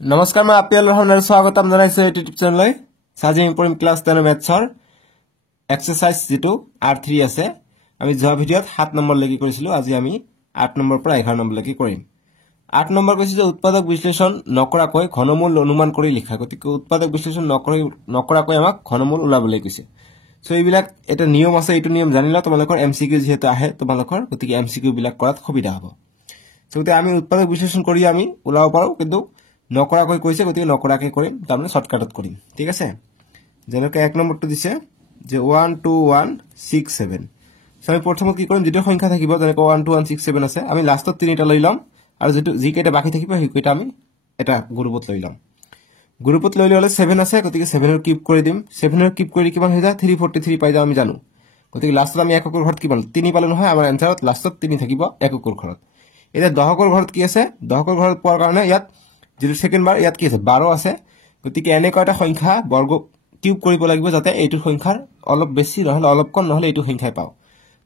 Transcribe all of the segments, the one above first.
নমস্কাৰ মই আপিয়াল ৰহমানৰ স্বাগতম জনাইছো ইউটিউব চেনেললৈ সাজি ইম্পৰ্টেন্ট ক্লাছ 10 মেথছৰ এক্সাৰসাইজ যেটো R3 আছে আমি যোৱা ভিডিঅত 7 নম্বৰ লৈকে কৰিছিলো আজি আমি 8 নম্বৰ পৰা 11 নম্বৰ লৈকে কৰিম 8 নম্বৰ কৈছে যে উৎপাদক বিশ্লেষণ নকৰাকৈ ঘনমূল অনুমান কৰি লিখা গতিকে উৎপাদক বিশ্লেষণ নকৰাকৈ আমাক ঘনমূল উলাবলৈ কৈছে সো এইবিলাক এটা নিয়ম আছে এইটো নিয়ম জানিলা তোমালোকৰ এমসিকিউ যেহেতু আহে তোমালোকৰ গতিকে এমসিকিউ বিলাক কৰাত সুবিধা হ'ব সো আমি উৎপাদক বিশ্লেষণ কৰি আমি উলাব পাৰো কিন্তু নকৰাকৈ কৈছে গতিকে নকৰাকৈ কৰিম তাৰমানে শৰ্টকাটত কৰিম ঠিক আছে যেনেকৈ এক নম্বৰটো দিছে যে 12167 সো আমি প্ৰথমত কি কৰিম যেটো সংখ্যা থাকিব যেনেকৈ 12167 আছে আমি লাষ্টত তিনিটা লৈ লম আৰু যেটো জিকেটা বাকি থাকিব হেইকেটা আমি এটা গ্ৰুপত লৈ লম গ্ৰুপত লৈ ললে 7 আছে গতিকে 7 এৰ কিউব কৰি দিম 7 এৰ কিউব কৰি কিমান হৈ যায় 343 পাই যাম আমি জানো গতিকে লাষ্টত আমি এককৰ ঘৰত কিমান 3 পালো নহয় আমাৰ আনসাৰত লাষ্টত 3 থাকিব এককৰ ঘৰত এটা দহকৰ ঘৰত কি আছে দহকৰ ঘৰত পোৱাৰ কাৰণে ইয়াত যেটো সেকেন্ড বাৰ ইয়াত কি আছে 12 আছে গতিকে এনেকৈ এটা সংখ্যা বৰ্গ কিউব কৰিব লাগিব যাতে এইটো সংখ্যাৰ অলপ বেছি নহলে অলপ কম নহলে এইটো সংখ্যাই পাও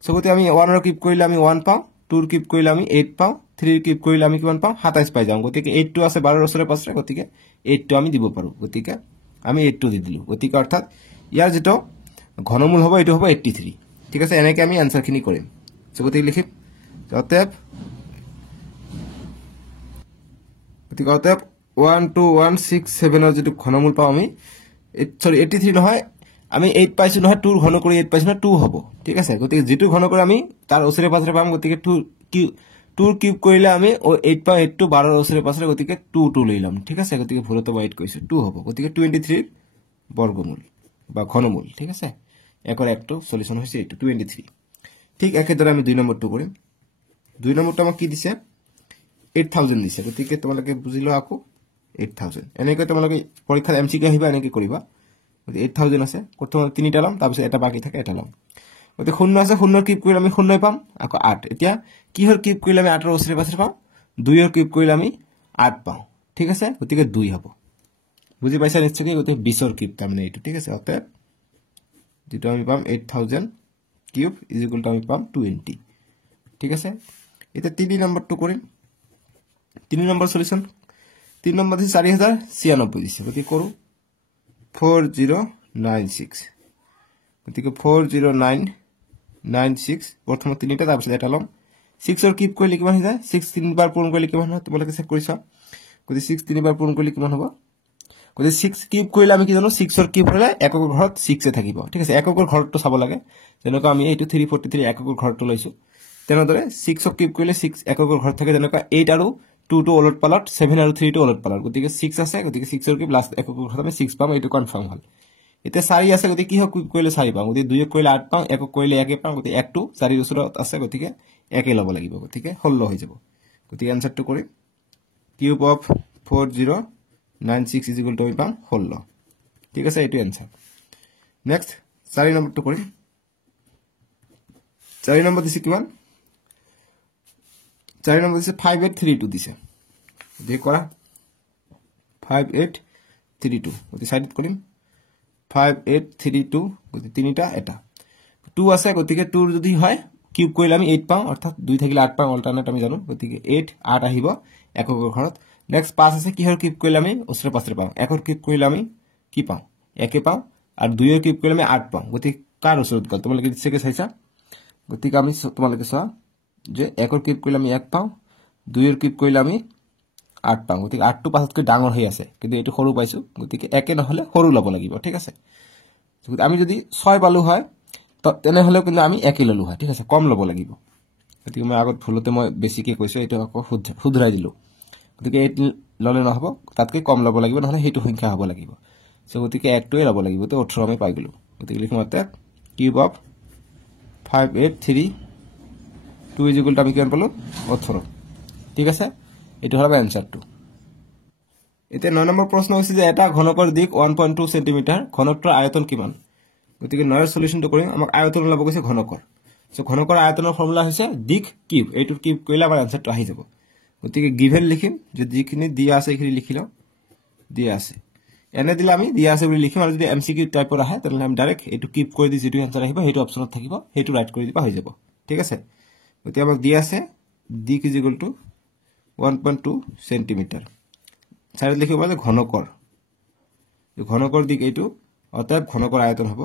সো গতি আমি 1 এৰ কিউব কৰিলে আমি 1 পাও 2 এৰ কিউব কৰিলে আমি 8 পাও 3 এৰ কিউব কৰিলে আমি কিমান পাও 27 পাই যাম গতিকে 8 টো আছে 12 এর ওচৰে পাছৰে গতিকে 8 টো আমি দিব পাৰো গতিকে আমি 8 টো দি দিলু গতিকে অৰ্থাৎ ইয়াৰ যেটো ঘনমূল হ'ব এটো হ'ব 83 ঠিক আছে এনেকৈ আমি আনসাৰখিনি কৰিম সো গতিকে লিখিম অতএব 12167 এর যেটো ঘনমূল পাও আমি সরি 83 নহয় আমি 8 পাইছো নহয় 2 ঘন কৰি 8 পাইছো না 2 হ'ব ঠিক আছে গতিকে যেটো ঘন কৰি আমি তাৰ ওচৰে পাছৰে পাম গতিকে 2 কিউব কৰিলে আমি 8 পাও 8 টো 12 এৰ ওচৰে পাছৰে গতিকে 2 লৈ লম ঠিক আছে গতিকে ভুলতে 8 কৈছো 2 হ'ব গতিকে 23 বৰ্গমূল বা ঘনমূল ঠিক আছে একৰ একটো সলিউশন হৈছে এটো 23 ঠিক একেদৰে আমি 2 নম্বৰটো কৰিম 2 নম্বৰটো আমাক কি দিছে 8000 দিছে গতিকে তোমালোকে বুজিলো আকো 8000 এনেকৈ তোমালোকে পৰীক্ষাত এমসিকিউ আহিবা এনেকৈ কৰিবা 8000 আছে প্ৰথম তিনিটা লম তাৰ পিছত এটা বাকি থাকে এটা লম গতিকে শূন্য আছে শূন্যৰ কিউব কৰিলে আমি শূন্যই পাম আকৌ 8 এতিয়া কি হল কিউব কৰিলে আমি 8 এৰ ওচৰে পাছৰে পাম 2 এৰ কিউব কৰিলে আমি 8 পাও ঠিক আছে গতিকে 2 হ'ব বুজি পাইছা নিশ্চয় গতিকে 20 এর কিউব তাৰমানে এইটো ঠিক আছে অতএব যেটো আমি পাম 8000 কিউব = আমি পাম 20 ঠিক আছে এটা 3 নম্বৰটো কৰিম 3 নম্বৰ সলিউশন 3 নম্বৰ দিছে 4096 দিছে গতি কৰো 4096 গতিকে 40996 প্ৰথম তিনিটা তাৰ পিছত এটা লম 6 এৰ কিউব কৰিলে কিমান হৈ যায় 6 তিনিবাৰ পূৰণ কৰিলে কিমান হয় তোমালোকে চেক কৰিছা গতি 6 তিনিবাৰ পূৰণ কৰিলে কিমান হ'ব গতি 6 কিউব কৰিলে আমি কি জানো 6 এৰ কিউব হলে এককৰ ঘৰত 6 এ থাকিব ঠিক আছে এককৰ ঘৰটো চাব লাগে যেনেকৈ আমি এইটো 343 এককৰ ঘৰটো লৈছো তেনেদৰে 6 এৰ কিউব কৰিলে 6 এককৰ ঘৰত থাকে যেনেকৈ 8 আৰু 2 টো ওলট পালট 7 আৰু 3 টো ওলট পালট গতিকে 6 আছে গতিকে 6 এৰ কিউব লাষ্ট এককৰ ঘৰত আমি 6 পাম এইটো কনফাৰ্ম হল এতে 4 আছে গতিকে কি হয় কিউব কৰিলে 4 পাম গতিকে 2 এৰ কৰিলে 8 পাম একক কৰিলে 1 পাম গতিকে 1 টো 4 এৰ ওচৰত আছে গতিকে 1 লব লাগিব গতিকে 16 হৈ যাব গতিকে আনসারটো কৰিম কিউব অফ 4096 = আমি পাম 16 ঠিক আছে এইটো আনসার নেক্সট 4 নম্বৰটো কৰিম 4 নম্বৰ দিছে কিমান 4 নম্বৰ দিছে 5832 দিছে যে কৰা 5832 গতি সাইডত কৰিম 5832 গতি তিনিটা এটা 2 আছে গতিকে 2 যদি হয় কিউব কৰিলে আমি 8 পাও অৰ্থাৎ 2 থাকিলে 8 পাও অল্টাৰনেট আমি জানো গতিকে 8 আহিব এককৰ ঘৰত নেক্সট 5 আছে কি হল কিউব কৰিলে আমি ওচৰে পাছৰে পাও একৰ কিউব কৰিলে আমি কি পাও 1 পাও আৰু 2 এৰ কিউব কৰিলে আমি 8 পাও গতি কাৰ ওচৰত গল তোমালোকে দিছেকে চাইছা গতিকে আমি তোমালোকে চোৱা যে একৰ কিউব কৰিলে আমি 1 পাও 2 এৰ কিউব কৰিলে আমি 8 পাও গতিকে 8 টো পাছতকৈ ডাঙৰ হৈ আছে কিন্তু এটো সৰু পাইছো গতিকে একে নহলে সৰু লব লাগিব ঠিক আছে আমি যদি 6 পালো হয় তেনে হলে কিন্তু আমি একে ললো হয় ঠিক আছে কম লব লাগিব গতিকে মই আগত ভুলতে মই বেছিকে কৈছো এটো আকৌ শুধৰাই দিলো গতিকে 8 ললে নহব তাতকৈ কম লব লাগিব নহলে হেতু সংখ্যা হ'ব লাগিব সো গতিকে 1 টোই লব লাগিব তো 18 আমি পাই গলো গতিকে লিখিম অতএব কিউব অফ 5832 = আমি কিমান পালো 18 ঠিক আছে এটো হল আনসারটো এতে 9 নম্বৰ প্ৰশ্ন হৈছে যে এটা ঘনকৰ দিক 1.2 সেন্টিমিটাৰ ঘনত্বৰ আয়তন কিমান গতিকে 9 এৰ সলিউশনটো কৰিম আমাক আয়তন লব কৈছে ঘনকৰ সো ঘনকৰ আয়তনৰ ফৰ্মুলা হৈছে দিক কিউব এইটো কিউব কৰিলে আমাৰ আনসারটো আহি যাব গতিকে গিভেন লিখিম যে যিখিনি দিয়া আছে এইখিনি লিখি লও দিয়া আছে এনে দিলে আমি দিয়া আছে বুলি লিখিম আৰু যদি এমসিকিউ টাইপৰ আহে তেনে আমি ডাইৰেক্ট এইটো কিউব কৰি দি যেটো আনসাৰ আহিব হেতু অপচনত থাকিব হেতু ৰাইট কৰি দিবা হৈ যাব ঠিক আছে গতিকে আমাক দিয়া আছে দিক = 1.2 সেন্টিমিটার চাৰিত লিখিব পাৰা যে ঘনকৰ ঘনকৰ দিক এইটো অতএব ঘনকৰ আয়তন হ'ব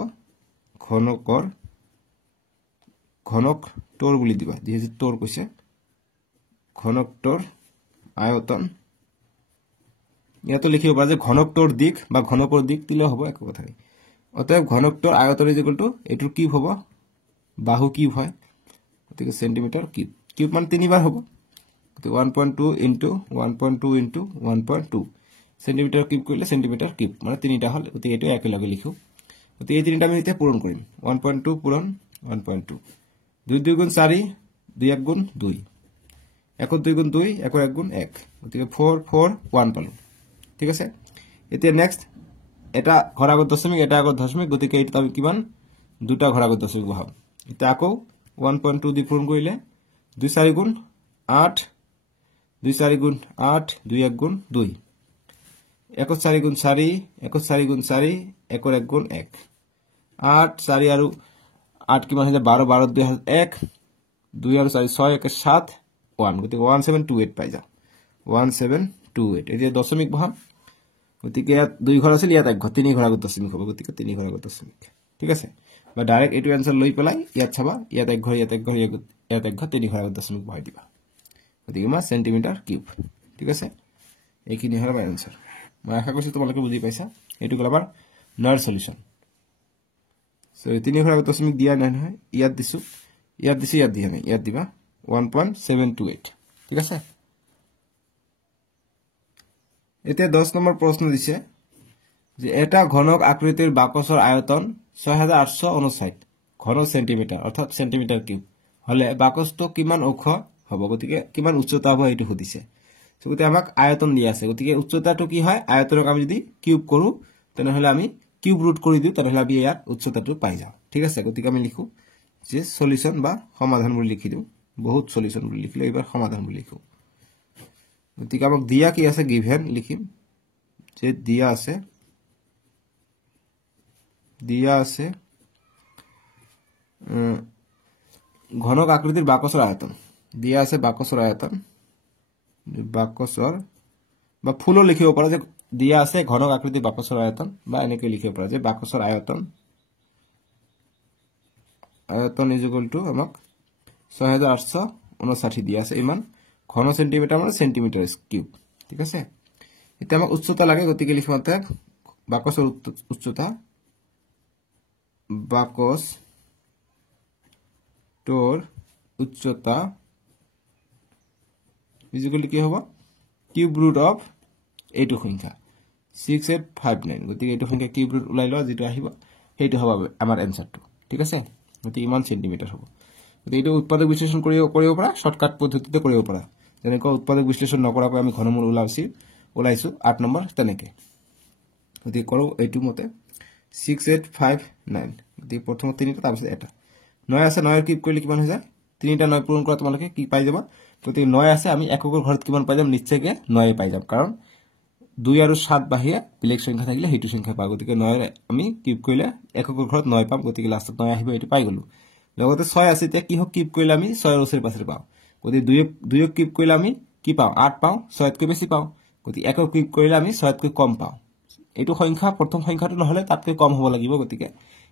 ঘনকৰ ঘনকটোৰ বুলি দিবা যিহেতু টোৰ কৈছে ঘনকটোৰ আয়তন ইয়াতো লিখিব পাৰা যে ঘনকটোৰ দিক বা ঘনকৰ দিক দিলে হ'ব একো কথা নাই অতএব ঘনকটোৰ আয়তন ইজ ইকুৱেল টু এইটোৰ কিউব হ'ব বাহু কিউব হয় গতিকে সেন্টিমিটাৰ কিউব কিউব মানে তিনিবাৰ হ'ব গতিকে 1.2 ইনটু 1.2 ইনটু 1.2 সেন্টিমিটাৰ কিউব কৰিলে সেন্টিমিটাৰ কিউব মানে তিনিটা হল গতিকে এইটো একেলগে লিখো গতিকে এই তিনিটা আমি এতিয়া পূৰণ কৰিম 1.2 পূৰণ 1.2 2 2 গুণ 4 2 1 গুণ 2 1 2 গুণ 2 1 1 গুণ 1 গতিকে 4 4 1 পালো ঠিক আছে এতিয়া নেক্সট এটা ঘৰ আগত দশমিক এটা আগত দশমিক গতিকে এইটো আমি কিমান দুটা ঘৰ আগত দশমিক বহাম এতিয়া আকৌ 1.2 দি পূৰণ কৰিলে 2 4 গুণ 8 2 4 গুণ 8 2 1 গুণ 2 1 4 গুণ 4 1 4 গুণ 4 1 1 গুণ 1 8 4 আৰু 8 কিমান হৈছে 12 12 2 1 2 আৰু 4 6 1 7 1 গতিকে 1728 পাই যাও 1728 এতিয়া দশমিক বহাম গতিকে ইয়াত দুই ঘৰ আছিল ইয়াত এক ঘৰ তিনি ঘৰ আগত দশমিক হ'ব গতিকে তিনি ঘৰ আগত দশমিক ঠিক আছে বা ডাইৰেক্ট এইটো এনসাৰ লৈ পেলাই ইয়াত চাবা ইয়াত এক ঘৰ ইয়াত এক ঘৰ ইয়াত এক ঘৰ তিনি ঘৰ আগত দশমিক বহাই দিবা গতিকে মা সেন্টিমিটাৰ কিউব ঠিক আছে এইখিনি হল আমাৰ এনসাৰ মই আশা কৰিছো তোমালোকে বুজি পাইছা এইটো গল আমাৰ নয়ৰ সলিউশন সো তিনি ঘৰ আগত দশমিক দিয়া নাই নহয় ইয়াত দিছো ইয়াত দিয়া নাই ইয়াত দিবা 1.728 ঠিক আছে এতিয়া 10 নম্বৰ প্ৰশ্ন দিছে যে এটা ঘনক আকৃতিৰ বাকসৰ আয়তন 6859 ঘন সেন্টিমিটাৰ অৰ্থাৎ সেন্টিমিটাৰ কিউব হলে বাকসটো কিমান ওখ হ'ব গতিকে কিমান উচ্চতা হ'ব এইটো সুধিছে সো গতি আমাক আয়তন দিয়া আছে গতিকে উচ্চতাটো কি হয় আয়তনক আমি যদি কিউব কৰো তেনেহলে আমি কিউব ৰুট কৰি দিও তেনেহলে আমি ইয়াত উচ্চতাটো পাই যাও ঠিক আছে গতিকে আমি লিখো যে সলিউশন বা সমাধান বুলি লিখি দিও বহুত সলিউশন বুলি লিখিলে এবাৰ সমাধান বুলি লিখো গতিকে আমাক দিয়া কি আছে গিভেন লিখিম যে দিয়া আছে ঘনক আকৃতিৰ বাকসৰ আয়তন দিয়া আছে বাকসৰ আয়তন বাকসৰ বা ফুলো লিখিব পাৰা যে দিয়া আছে ঘনক আকৃতিৰ বাকসৰ আয়তন বা এনেকৈ লিখিব পাৰা যে বাকসৰ আয়তন ইজ ইকুৱেল টু আমাক 6859 দিয়া আছে ইমান ঘন সেন্টিমিটাৰ মানে সেন্টিমিটাৰ কিউব ঠিক আছে এটা আমাক উচ্চতা লাগে গতিকে লিখিম তে বাকসৰ উচ্চতা বাকস তোৰ উচ্চতা ইকুৱেল কি হ'ব কিউব ৰুট অফ এইটো সংখ্যা 6859 গতিকে এইটো সংখ্যা কিউব ৰুট উলাই লও যেটো আহিব সেইটো হ'ব আমাৰ এনসাৰটো ঠিক আছে গতিকে ইমান সেন্টিমিটাৰ হ'ব গতিকে এইটো উৎপাদক বিশ্লেষণ কৰিব পৰা শৰ্টকাট পদ্ধতিতে কৰিব পৰা যেনেকৈ উৎপাদক বিশ্লেষণ নকৰাকৈ আমি ঘনমূল ওলাইছো 8 নম্বৰ তেনেকে গতিকে কৰো এইটো মতে 6859 গতিকে প্ৰথম তিনিটা তাৰ পিছত এটা 9 আছে 9 কিউব কৰিলে কিমান হৈ যায় তিনিটা 9 পূৰণ কৰা তোমালোকে কি পাই যাবা গতিকে 9 আছে আমি এককৰ ঘৰত কিমান পাই যাম নিশ্চয়কৈ 9 পাই যাম কাৰণ 2 আৰু 7 বাহিৰে বেলেগ সংখ্যা থাকিলে হেতু সংখ্যা পাব গতিকে 9 আমি কিউব কৰিলে এককৰ ঘৰত 9 পাম গতিকে লাষ্টত 9 আহিব এটো পাই গলো লগতে 6 আছে এতিয়া কি হ'ব কিউব কৰিলে আমি 6 ৰ ওচৰে পাছৰে পাও গতিকে 2 কিউব কৰিলে আমি কি পাও 8 পাও 6 তকৈ বেছি পাও গতিকে একক কিউব কৰিলে আমি 6 তকৈ কম পাও এইটো সংখ্যা প্ৰথম সংখ্যাটো নহলে তাতকৈ কম হ'ব লাগিব গতিকে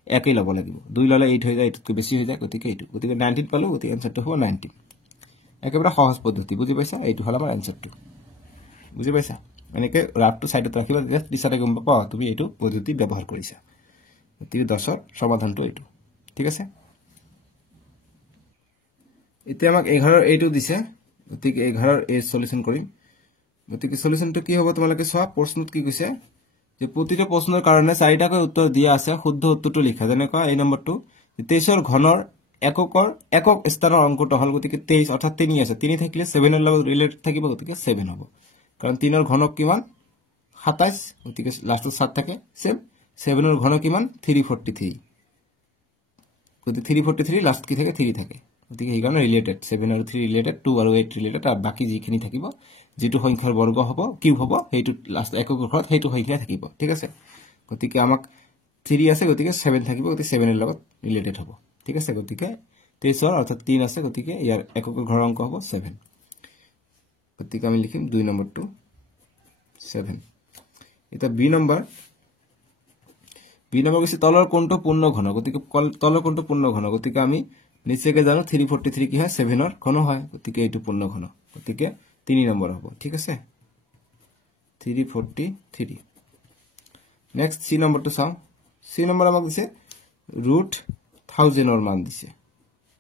একই লব লাগিব 2 ললে 8 হৈ যায় এতকৈ বেছি হৈ যায় গতিকে এইটো গতিকে 19 পালো গতিকে এনসারটো হ'ব 19 একেবাৰে সহজ পদ্ধতি বুজি পাইছা এইটো হল আমাৰ এনসাৰটো বুজি পাইছা এনেকৈ ৰাফটো সাইডত ৰাখিবা যে টিচাৰে গম পাব তুমি এইটো পদ্ধতি ব্যৱহাৰ কৰিছা গতিকে 10 ৰ সমাধানটো এইটো ঠিক আছে এতিয়া আমাক 11 ৰ এইটো দিছে গতিকে 11 ৰ এই সলিউশন কৰিম গতিকে সলিউশনটো কি হ'ব তোমালোকে চোৱা প্ৰশ্নত কি কৈছে যে প্ৰতিটো প্ৰশ্নৰ কাৰণে চাৰিটাকৈ উত্তৰ দিয়া আছে শুদ্ধ উত্তৰটো লিখা যেনেকৈ এই নম্বৰটো 23 ৰ ঘনৰ একক স্থানৰ অংকটো হল গতিকে 23 অৰ্থাৎ 3 আছে 3 থাকিলে 7 ৰ লগত ৰিলেটেড থাকিব গতিকে 7 হ'ব কাৰণ 3 ৰ ঘনক কিমান 27 গতিকে লাষ্টত 7 থাকে 7 ৰ ঘনক কিমান 343 গতিকে 343 লাষ্ট কি থাকে 3 থাকে গতিকে এই কাৰণে ৰিলেটেড 7 আৰু 3 ৰিলেটেড 2 আৰু 8 ৰিলেটেড আৰু বাকি যিখিনি থাকিব যেটো সংখ্যাৰ বৰ্গ হ'ব কিউব হ'ব হেতু লাষ্ট এককৰ ঘৰত হেতু সংখ্যা থাকিব ঠিক আছে গতিকে আমাক 3 আছে গতিকে 7 থাকিব গতিকে 7 ৰ লগত ৰিলেটেড হ'ব ঠিক আছে গতিকে 23 অৰ্থাৎ 3 আছে গতিকে ইয়াৰ এককৰ ঘৰৰ অংক হ'ব 7 গতিকে আমি লিখিম 2 নম্বৰটো 7 এটা বি নম্বৰ কৈছে তলৰ কোনটো পূৰ্ণ ঘন গতিকে তলৰ কোনটো পূৰ্ণ ঘন গতিকে আমি নিশ্চয়কৈ জানো 343 কি হয় 7 ৰ ঘন হয় গতিকে এইটো পূৰ্ণ ঘন গতিকে 3 নম্বৰ হ'ব ঠিক আছে 343 নেক্সট সি নম্বৰটো চাও সি নম্বৰ আমাক দিছে √1000 ৰ মান দিছে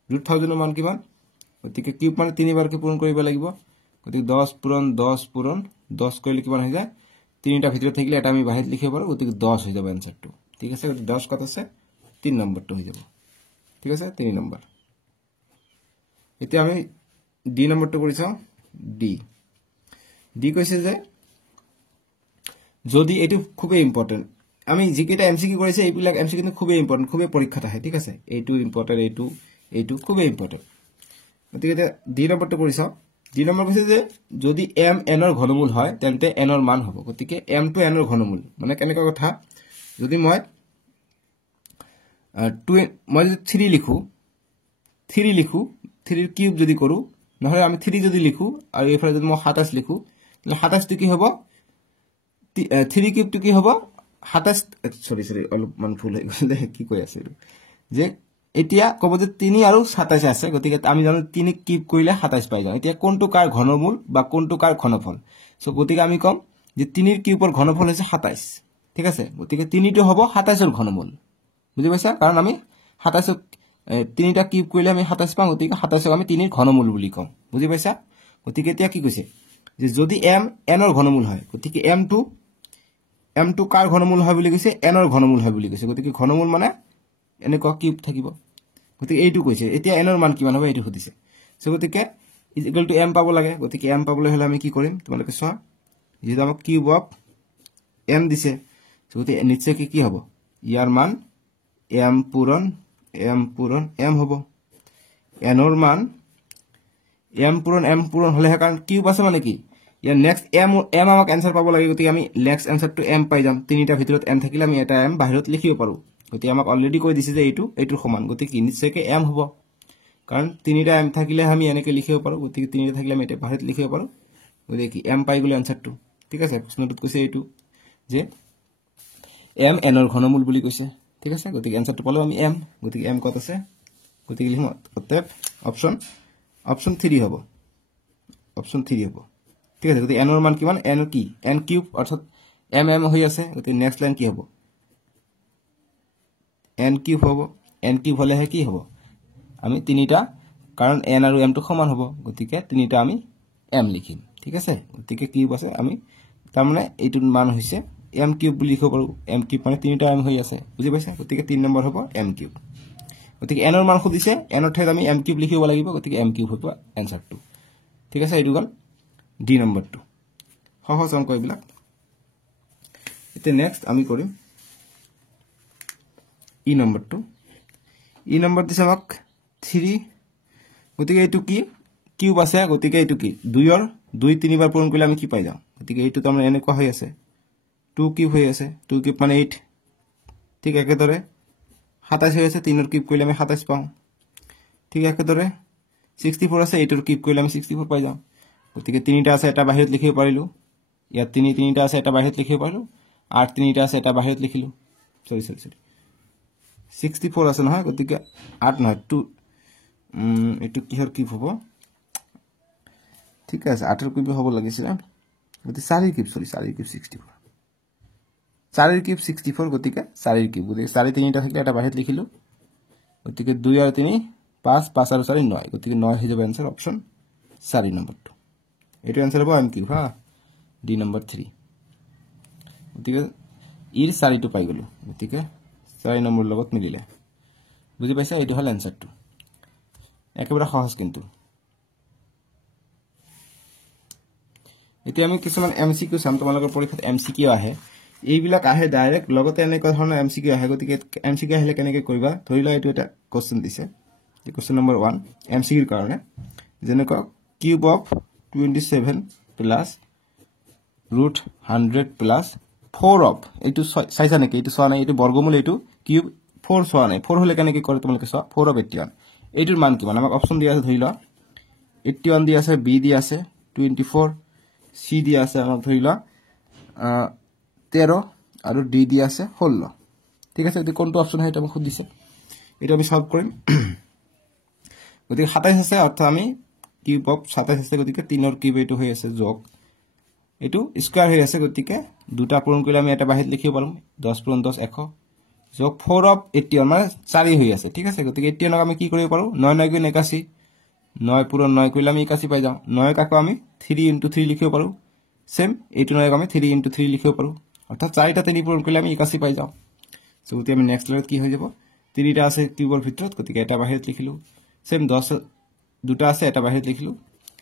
√1000 ৰ মান কিমান গতিকে কিউব মানে 3 বাৰকে পূৰণ কৰিব লাগিব গতিকে 10 পূৰণ 10 কৰিলে কিমান হৈ যায় 3টা ভিতৰত থাকিলে এটা আমি বাহিৰত লিখিব পাৰো গতিকে 10 হৈ যাব আনসাৰটো ঠিক আছে 10 কত আছে 3 নম্বৰটো হৈ যাব ঠিক আছে 3 নম্বৰ এতিয়া আমি ডি নম্বৰটো কৰি চাও ডি কৈছে যে যদি এটো খুবই ইম্পৰ্টেন্ট আমি জিকেটা এমসিকিউ কৰিছে এইবিলাক এমসিকিউ কিন্তু খুবই ইম্পৰ্টেন্ট খুবই পৰীক্ষাত আহে ঠিক আছে এইটো ইম্পৰ্টেন্ট এইটো খুবই ইম্পৰ্টেন্ট গতিকে ডি নম্বৰটো কৰি চাও ডি নম্বৰ কৈছে যে যদি m n ৰ ঘনমূল হয় তেন্তে n ৰ মান হ'ব গতিকে m to n ৰ ঘনমূল মানে কেনেকা কথা যদি মই 3 লিখো 3 ৰ কিউব যদি কৰো নহলে আমি 3 যদি লিখো আৰু এফালে যদি মই 27 লিখো তাহলে 27 টো কি হ'ব 3 কিউব টো কি হ'ব 27 সরি অলপমান ভুল হৈ গ'ল কি কৈ আছে যে এতিয়া কব যে 3 আৰু 27 আছে গতিকে আমি জানো 3 কিউব কৰিলে 27 পাই যাম এতিয়া কোনটো কাৰ ঘনমূল বা কোনটো কাৰ ঘনফল সো গতিকে আমি কম যে 3 ৰ কিউবৰ ঘনফল হৈছে 27 ঠিক আছে গতিকে 3 টো হ'ব 27 ৰ ঘনমূল বুজি পাইছা কাৰণ আমি 27 3টা কিউব কৰিলে আমি 27 পাম গতিকে 27ক আমি 3 ৰ ঘনমূল বুলি কম বুজি পাইছা গতিকে এতিয়া কি কৈছে যে যদি m n ৰ ঘনমূল হয় গতিকে m2 কাৰ ঘনমূল হয় বুলি কৈছে n ৰ ঘনমূল হয় বুলি কৈছে গতিকে ঘনমূল মানে এনেকুৱা কিউব থাকিব গতিকে এইটো কৈছে এতিয়া n ৰ মান কিমান হ'ব এইটো সুধিছে সো গতিকে ইকুৱেল টু m পাব লাগে গতিকে m পাবলৈ হলে আমি কি কৰিম তোমালোকে চোৱা যেটা আমাক কিউব অফ m দিছে সো গতিকে নিচে কি হ'ব ইয়াৰ মান m পূৰণ m হ'ব n ৰ মান m পূৰণ হলে কাৰণ কিউব আছে মানে কি ইয়াৰ নেক্সট m আমাক आंसर পাব লাগে গতিকে আমি নেক্সট आंसर টু m পাই যাম তিনিটা ভিতৰত m থাকিলে আমি এটা m বাহিৰত লিখিব পাৰো গতিকে আমাক অলৰেডি কৈ দিছে যে এইটোৰ সমান গতিকে নিশ্চয়কৈ m হ'ব কাৰণ তিনিটা m থাকিলে আমি এনেকৈ লিখিব পাৰো গতিকে তিনিটা থাকিলে আমি এটা বাহিৰত লিখিব পাৰো গতিকে কি m পাই গলে आंसर টু ঠিক আছে প্ৰশ্নটোত কৈছে এইটো যে m n ৰ ঘনমূল বুলি কৈছে ঠিক আছে গতিকে आंसर টু পালো আমি m গতিকে m কত আছে গতিকে লিখম অতএব অপচন 3 হ'ব অপচন 3 হ'ব ঠিক আছে গতিকে n ৰ মান কিমান n কি n কিউব অৰ্থাৎ m হৈ আছে গতিকে নেক্সট লাইন কি হ'ব n কিউব হ'ব n কিউব হলে কি হ'ব আমি তিনিটা কাৰণ n আৰু m টো সমান হ'ব গতিকে তিনিটা আমি m লিখিম ঠিক আছে গতিকে কিউব আছে আমি তাৰ মানে এইটোৰ মান হৈছে m কিউব বুলি লিখিব পাৰো m কিউব মানে তিনিটা m হৈ আছে বুজি পাইছা গতিকে 3 নম্বৰ হ'ব m কিউব গতিকে n ৰ মান খুদিছে n ৰ ঠাইত আমি m কিউব লিখিব লাগিব গতিকে m কিউব হ'ব आंसर টু ঠিক আছে এইটো গল ডি নম্বৰটো সহজ অংক এইবিলাক এতিয়া নেক্সট আমি কৰিম ই নম্বৰ দিছে আমাক 3 গতিকে এইটো কি কিউব আছে গতিকে এইটো কি 2 ৰ 2 3 বাৰ পূৰণ কৰিলে আমি কি পাই যাম গতিকে এইটো তাৰমানে এনেকুৱা হৈ আছে 2 কিউব হৈ আছে 2 কিউব মানে 8 ঠিক একেদৰে 27 হৈ আছে 3 ৰ কিউব কৰিলে আমি 27 পাওঁ ঠিক একেদৰে 64 আছে 8 ৰ কিউব কৰিলে আমি 64 পাই যাম গতিকে তিনিটা আছে এটা বাহিৰত লিখিব পাৰিলো ইয়াত তিনিটা আছে এটা বাহিৰত লিখিব পাৰিলো 8 তিনিটা আছে এটা বাহিৰত লিখিলো সৰি 64 আছে নহয় গতিকে 8 নহয় 2 এটো কিহৰ কিউব হ'ব ঠিক আছে 8 ৰ কিউব হ'ব লাগিছিল গতিকে 4 ৰ কিউব 64 4 ৰ কিউব 64 গতিকে 4 ৰ কিউব গতিকে 4 তিনিটা থাকিলে এটা বাহিৰত লিখিলো গতিকে 2 আৰু 3 5 আৰু 4 9 গতিকে 9 হৈ যাব आंसर অপচন 4 নম্বৰটো এইটো आंसर হ'ব m কিউব হা ডি নম্বৰ 3 গতিকে ইৰ 4 টো পাই গলো গতিকে 4 নম্বৰ লগত মিলিলে বুজি পাইছা এইটো হল आंसर টো একেবাৰে সহজ কিন্তু এতিয়া আমি কিছুমান এমসিকিউ চাম তোমালোকৰ পৰীক্ষাত এমসিকিউ আহে এইবিলাক আহে ডাইৰেক্ট লগতে এনেকুৱা ধৰণৰ এমসিকিউ আহে গতিকে এমসিকিউ আহিলে কেনেকৈ কৰিবা ধৰিলা এইটো এটা কোশ্চেন দিছে এই কোশ্চেন নম্বৰ 1 এমসিকিউৰ কাৰণে যেনেকৈ cube of 27 plus √100 plus 4 of এইটো চাইছা নেকি এইটো চোৱা নাই এইটো বৰ্গমূল এইটো কিউব 4 চোৱা নাই 4 হলে কেনেকৈ কৰে তোমালোকে চোৱা 4 অফ 81 এইটোৰ মান কিমান আমাক অপচন দিয়া আছে ধৰিলা 81 দিয়া আছে বি দিয়া আছে 24 সি দিয়া আছে আমাক ধৰিলা 13 আৰু d দিয়া আছে 16 ঠিক আছে এটো কোনটো অপচন হয় এটা মোক দিছে এটা আমি সলভ কৰিম গতিকে 27 আছে অৰ্থ আমি কিউব অফ 27 আছে গতিকে 3 ৰ কিউব এটো হৈ আছে যোগ এটো স্কয়াৰ হৈ আছে গতিকে দুটা পূৰণ কৰিলে আমি এটা বাহিৰত লিখিব পাৰো 10 পূৰণ 10 100 যোগ 4 অফ 81 মানে 4 হৈ আছে ঠিক আছে গতিকে 81 আমি কি কৰিব পাৰো 9 9 গুণ 81 9 পূৰণ 9 কৰিলে আমি 81 পাই যাও 9 কাকো আমি 3 * 3 লিখিব পাৰো সেম এইটো 9 আমি 3 * 3 লিখিব পাৰো অৰ্থাৎ 4টা 3 পূৰণ কৰিলে আমি 81 পাই যাও সো গতি আমি নেক্সট লাইনত কি হৈ যাব 3টা আছে কিউবৰ ভিতৰত গতিকে এটা বাহিৰত লিখিলো সেম 10 দুটা আছে এটা বাহিৰত লিখিলো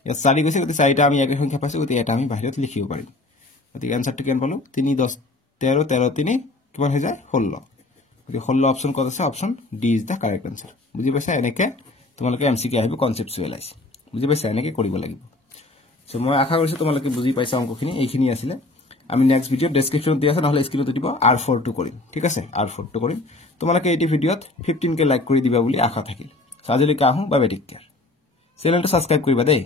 ইয়া 4 গৈছে গতি 4টা আমি একে সংখ্যা পাইছো গতি এটা আমি বাহিৰত লিখিব পাৰিম গতিকে आंसरটো কেন পালো 3 10 13 13 3 কিমান হৈ যায় 16 গতি 16 অপচন কত আছে option D is the correct answer বুজি পাইছা এনেকে তোমালোকে এমসিকিউ আহিব কনসেপচুয়ালাইজ বুজি পাইছা এনেকে কৰিব লাগিব সো মই আশা কৰিছো তোমালোকে বুজি পাইছা অংকখিনি এইখিনি আছিল আমি নেক্সট ভিডিও ডেসক্ৰিপশন দিয়া আছে নহলে স্ক্ৰিনত দিব R4 টো কৰিম ঠিক আছে R4 টো কৰিম তোমালোকে এই ভিডিওত 15 কে লাইক কৰি দিবা বুলি আশা থাকিল সাজলিকা আহু বাবে টেক কেয়াৰ চ্যানেলটো সাবস্ক্ৰাইব কৰিবা দেই